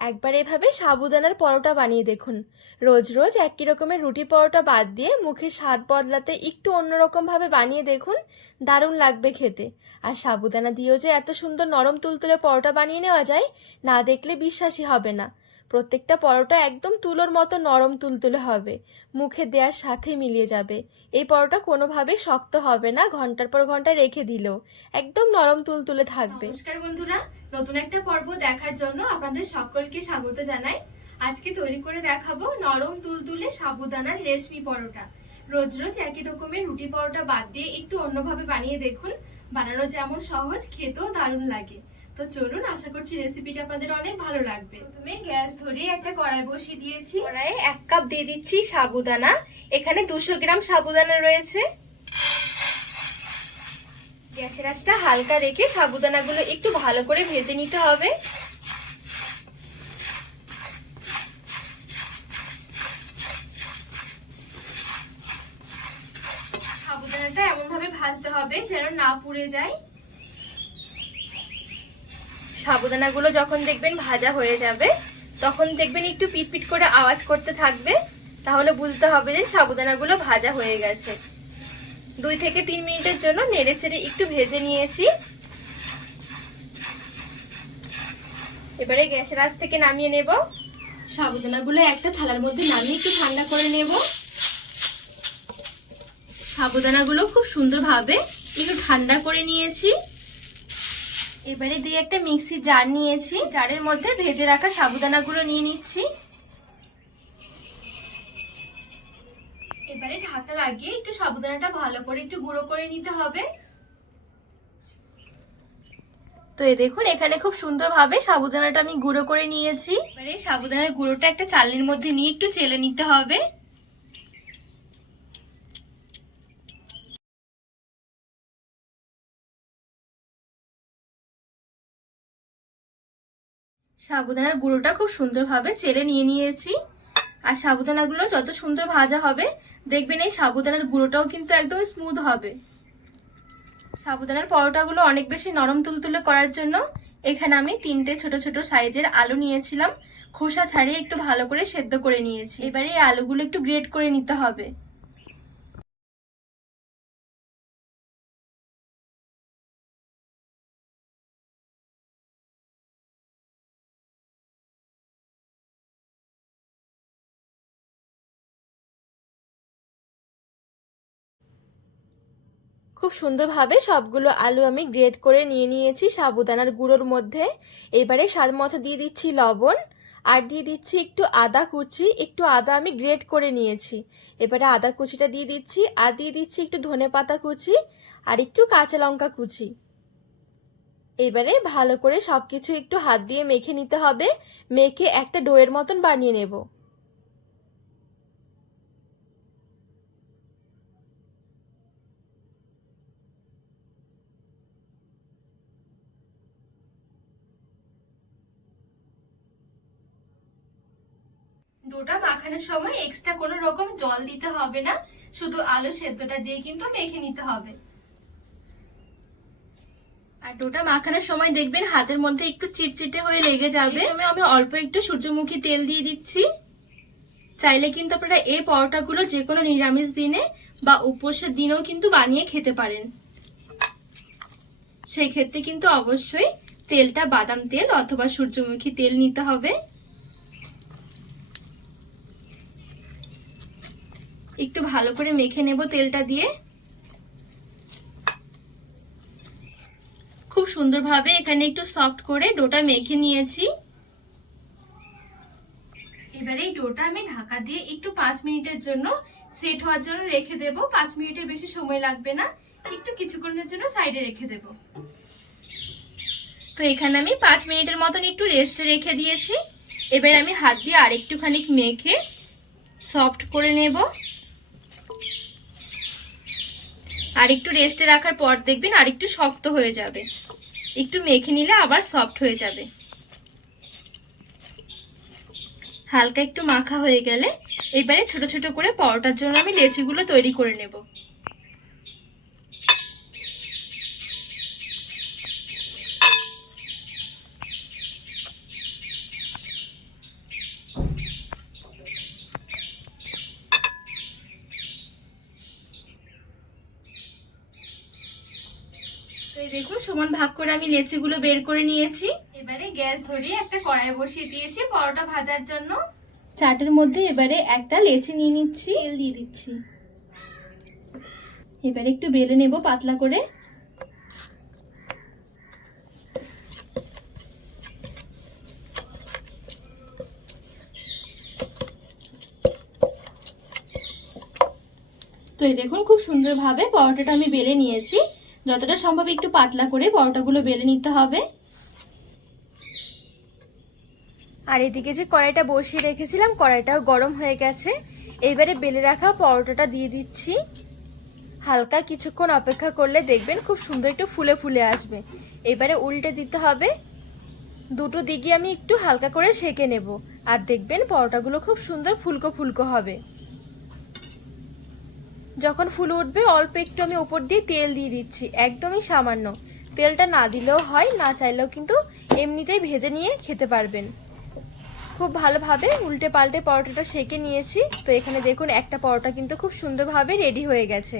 একবার এভাবে সাবুদানার পরোটা বানিয়ে দেখুন। রোজ রোজ একই রকমের রুটি পরোটা বাদ দিয়ে মুখে স্বাদ বদলাতে একটু অন্যরকমভাবে বানিয়ে দেখুন, দারুণ লাগবে খেতে। আর সাবুদানা দিয়েও যে এত সুন্দর নরম তুলতুলে পরোটা বানিয়ে নেওয়া যায়, না দেখলে বিশ্বাসই হবে না। প্রত্যেকটা পরোটা একদম তুলোর মতো নরম তুলতুলে হবে। মুখে দেওয়ার সাথে মিলিয়ে যাবে। এই পরোটা কোনোভাবে শক্ত হবে না, ঘণ্টার পর ঘণ্টা রেখে দিলেও। একদম নরম তুলতুলে থাকবে। নমস্কার বন্ধুরা, নতুন একটা পর্ব দেখার জন্য আপনাদের সকলকে স্বাগত জানাই। আজকে তৈরি করে দেখাবো নরম তুলতুলে সাবুদানার রেশমি পরোটা। রোজ রোজ একই রকমের রুটি পরোটা বাদ দিয়ে একটু অন্যভাবে বানিয়ে দেখুন। বানানো যেমন সহজ, খেতেও দারুণ লাগে। তো চলুন আশা করছি রেসিপিটা আপনাদের অনেক ভালো লাগবে। প্রথমে গ্যাস ধরিয়ে একটা কড়াই বসিয়ে দিয়েছি। কড়াইয়ে এক কাপ দিয়ে দিচ্ছি সাবুদানা। এখানে দুশো গ্রাম সাবুদানা রয়েছে। গ্যাসের আঁচটা হালকা রেখে সাবুদানাগুলো একটু ভালো করে ভেজে নিতে হবে। সাবুদানাটা এমন ভাবে ভাজতে হবে যেন না পুড়ে যায়। সাবুদানাগুলো যখন দেখবেন ভাজা হয়ে যাবে, তখন দেখবেন একটু পিটপিট করে আওয়াজ করতে থাকবে, তাহলে বুঝতে হবে যে সাবুদানাগুলো ভাজা হয়ে গেছে। দুই থেকে তিন মিনিটের জন্য নেড়ে ছেড়ে একটু ভেজে নিয়েছি। এবারে গ্যাসের আঁচ থেকে নামিয়ে নেব। সাবুদানাগুলো একটা থালার মধ্যে নামিয়ে একটু ঠান্ডা করে নেব। সাবুদানাগুলো খুব সুন্দরভাবে একটু ঠান্ডা করে নিয়েছি। এবারে দিয়ে একটা মিক্সির জার নিয়েছি। জারের মধ্যে ভেজে রাখা সাবুদানাগুলো নিয়ে নিচ্ছি। এবারে ঢাকা লাগিয়ে একটু সাবুদানাটা ভালো করে একটু গুঁড়ো করে নিতে হবে। তো এই দেখুন, এখানে খুব সুন্দরভাবে সাবুদানাটা আমি গুঁড়ো করে নিয়েছি। এবারে সাবুদানার গুঁড়োটা একটা চালনির মধ্যে নিয়ে একটু চেলে নিতে হবে। সাবুদানার গুঁড়োটা খুব সুন্দরভাবে চেলে নিয়ে নিয়েছি। আর সাবুদানাগুলো যত সুন্দর ভাজা হবে, দেখবেন এই সাবুদানার গুঁড়োটাও কিন্তু একদম স্মুথ হবে। সাবুদানার পরোটাগুলো অনেক বেশি নরম তুলতুলে করার জন্য এখানে আমি তিনটে ছোট ছোট সাইজের আলু নিয়েছিলাম। খোসা ছাড়িয়ে একটু ভালো করে সেদ্ধ করে নিয়েছি। এবারে এই আলুগুলো একটু গ্রেট করে নিতে হবে। খুব সুন্দরভাবে সবগুলো আলু আমি গ্রেড করে নিয়ে নিয়েছি সাবুদানার গুঁড়োর মধ্যে। এবারে স্বাদ মতো দিয়ে দিচ্ছি লবণ আর দিয়ে দিচ্ছি একটু আদা কুচি। একটু আদা আমি গ্রেড করে নিয়েছি। এবারে আদা কুচিটা দিয়ে দিচ্ছি আর দিয়ে দিচ্ছি একটু ধনে পাতা কুচি আর একটু কাঁচা লঙ্কা কুচি। এবারে ভালো করে সব কিছু একটু হাত দিয়ে মেখে নিতে হবে। মেখে একটা ডোয়ের মতন বানিয়ে নেব। ডোটা মাখানোর সময় এক্সট্রা কোনো রকম জল দিতে হবে না। শুধু আলু সেদ্ধটা দিয়ে কিন্তু মেখে নিতে হবে। আর ডোটা মাখানোর সময় দেখবেন হাতের মধ্যে একটু চিটচিটে হয়ে লেগে যাবে। সময় আমি অল্প একটু সূর্যমুখী তেল দিয়ে দিচ্ছি। চাইলে কিন্তু আপনারা এই পরোটাগুলো যে কোনো নিরামিষ দিনে বা উপোসের দিনেও কিন্তু বানিয়ে খেতে পারেন। সেই ক্ষেত্রে কিন্তু অবশ্যই তেলটা বাদাম তেল অথবা সূর্যমুখী তেল নিতে হবে। একটু ভালো করে মেখে নেব তেলটা দিয়ে। খুব সুন্দরভাবে এখানে একটু সফট করে ডোটা মেখে নিয়েছি। এবারে এই ডোটা আমি ঢাকা দিয়ে একটু পাঁচ মিনিটের জন্য সেট হওয়ার জন্য রেখে দেব। পাঁচ মিনিটের বেশি সময় লাগবে না, একটু কিছুক্ষণের জন্য সাইডে রেখে দেব। তো এখানে আমি পাঁচ মিনিটের মতন একটু রেস্টে রেখে দিয়েছি। এবার আমি হাত দিয়ে আর আরেকটুখানি মেখে সফট করে নেব। আর একটু রেস্টে রাখার পর দেখবেন আর একটু শক্ত হয়ে যাবে। একটু মেখে নিলে আবার সফট হয়ে যাবে। হালকা একটু মাখা হয়ে গেলে এবারে ছোট ছোট করে পরোটার জন্য আমি লেচিগুলো তৈরি করে নেব। দেখুন সমান ভাগ করে আমি লেচিগুলো বের করে নিয়েছি। এবারে গ্যাস ধরিয়ে একটা কড়াই বসিয়ে দিয়েছি পরোটা ভাজার জন্য। চাটের মধ্যে এবারে একটা লেচি নিয়ে নিচ্ছি। তেল দিয়ে দিচ্ছি। এবারে একটু বেলে নেব পাতলা করে। তো এই দেখুন খুব সুন্দরভাবে পরোটাটা আমি বেলে নিয়েছি। যতটা সম্ভব একটু পাতলা করে পরোটাগুলো বেলে নিতে হবে। আর এদিকে যে কড়াইটা বসিয়ে রেখেছিলাম, কড়াইটাও গরম হয়ে গেছে। এবারে বেলে রাখা পরোটাটা দিয়ে দিচ্ছি। হালকা কিছুক্ষণ অপেক্ষা করলে দেখবেন খুব সুন্দর একটু ফুলে ফুলে আসবে। এবারে উল্টে দিতে হবে। দুটো দিকে আমি একটু হালকা করে সেকে নেব। আর দেখবেন পরোটাগুলো খুব সুন্দর ফুলকো ফুলকো হবে। যখন ফুল উঠবে অল্প একটু আমি উপর দিয়ে তেল দিয়ে দিচ্ছি একদমই সামান্য। তেলটা না দিলেও হয় না চাইলেও কিন্তু এমনিতেই ভেজে নিয়ে খেতে পারবেন। খুব ভালোভাবে উল্টে পাল্টে পরোটাটা সেকে নিয়েছি। তো এখানে দেখুন একটা পরোটা কিন্তু খুব সুন্দরভাবে রেডি হয়ে গেছে।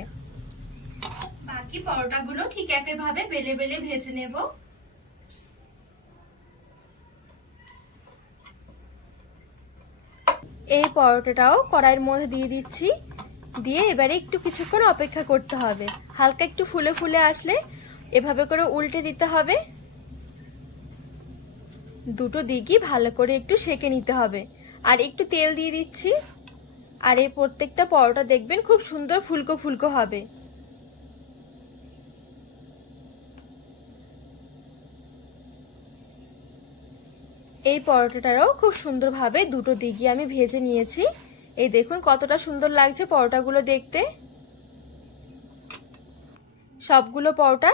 বাকি পরোটাগুলো ঠিক একইভাবে বেলে বেলে ভেজে নেব। এই পরোটাটাও কড়াইয়ের মধ্যে দিয়ে দিচ্ছি। দিয়ে এবারে একটু কিছুক্ষণ অপেক্ষা করতে হবে। হালকা একটু ফুলে ফুলে আসলে এভাবে করে উল্টে দিতে হবে। দুটো দিকই ভালো করে একটু সেকে নিতে হবে। আর একটু তেল দিয়ে দিচ্ছি। আর এই প্রত্যেকটা পরোটা দেখবেন খুব সুন্দর ফুলকো ফুলকো হবে। এই পরোটাটারও খুব সুন্দরভাবে দুটো দিকই আমি ভেজে নিয়েছি। এই দেখুন কতটা সুন্দর লাগছে পরোটাগুলো দেখতে। সবগুলো পরোটা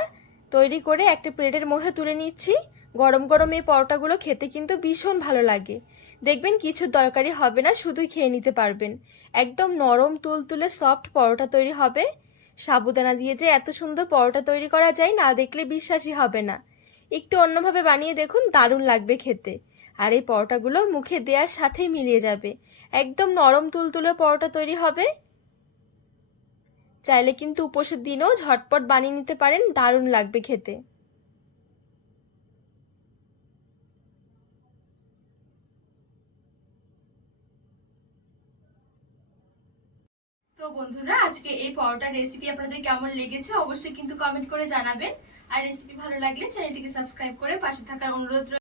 তৈরি করে একটা প্লেটের মধ্যে তুলে নিচ্ছি। গরম গরম এই পরোটাগুলো খেতে কিন্তু ভীষণ ভালো লাগে। দেখবেন কিছু দরকারি হবে না, শুধুই খেয়ে নিতে পারবেন। একদম নরম, তুলতুলে সফট পরোটা তৈরি হবে। সাবুদানা দিয়ে যে এত সুন্দর পরোটা তৈরি করা যায় না দেখলে বিশ্বাসই হবে না। একটু অন্যভাবে বানিয়ে দেখুন, দারুণ লাগবে খেতে। আর এই পরোটাগুলো মুখে দেওয়ার সাথেই মিলিয়ে যাবে। একদম নরম তুলতুলে পরোটা তৈরি হবে। চাইলে কিন্তু উপোসের দিনও ঝটপট বানিয়ে নিতে পারেন, দারুণ লাগবে খেতে। তো বন্ধুরা, আজকে এই পরোটার রেসিপি আপনাদের কেমন লেগেছে অবশ্যই কিন্তু কমেন্ট করে জানাবেন। আর রেসিপি ভালো লাগলে চ্যানেলটিকে সাবস্ক্রাইব করে পাশে থাকার অনুরোধ